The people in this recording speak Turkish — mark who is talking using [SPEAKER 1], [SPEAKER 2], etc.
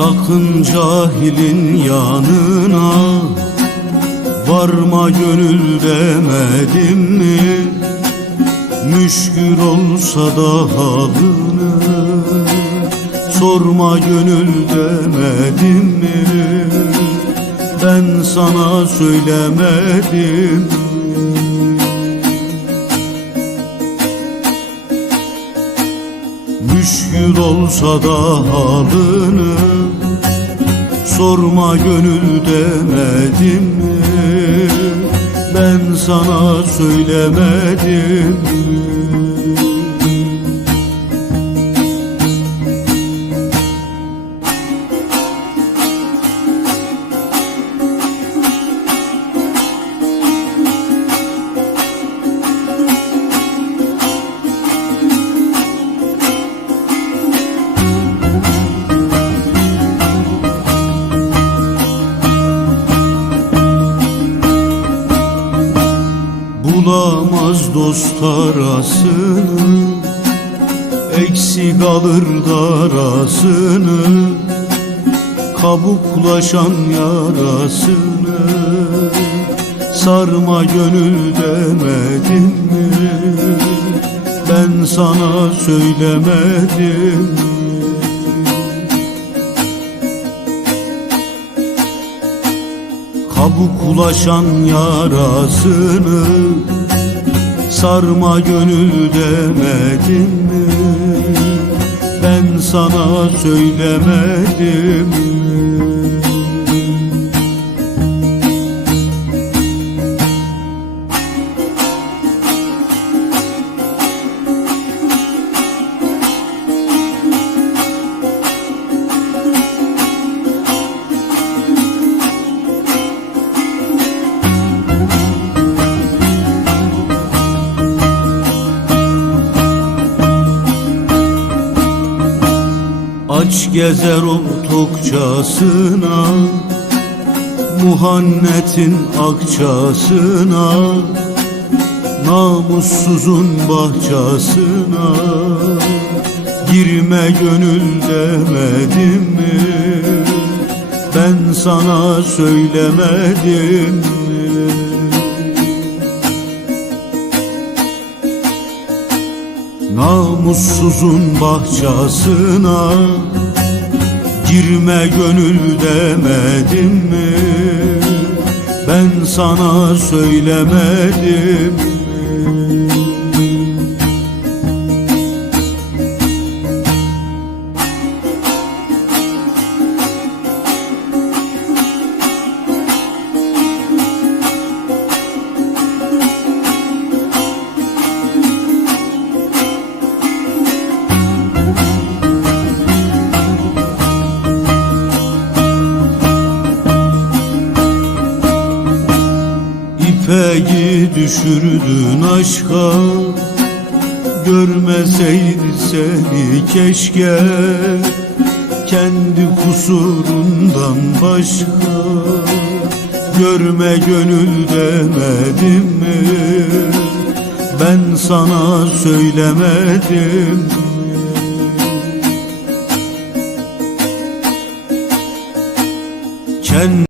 [SPEAKER 1] Sakın cahilin yanına Varma gönül demedim mi? Müşkül olsa da halını Sorma gönül demedim mi? Ben sana söylemedim Müşkül olsa da halını Sorma gönül demedim mi? Ben sana söylemedim mi Bulamaz dost arasını Eksik alır darasını Kabuklaşan yarasını. Sarma gönül demedim mi? Ben sana söylemedim mi Kabuklaşan yarasını Sarma gönül demedim mi? Ben sana söylemedim mi Aç gezer o tokçasına Muhannetin akçasına Namussuzun bahçasına. Girme gönül demedim mi? Ben sana söylemedim Namussuzun bahçasına Girme gönül demedim mi? Ben sana söylemedim mi İpeği düşürdün aşka Görmeseydi seni keşke. Kendi kusurundan başka Görme gönül demedim mi? Ben sana söylemedim Kendi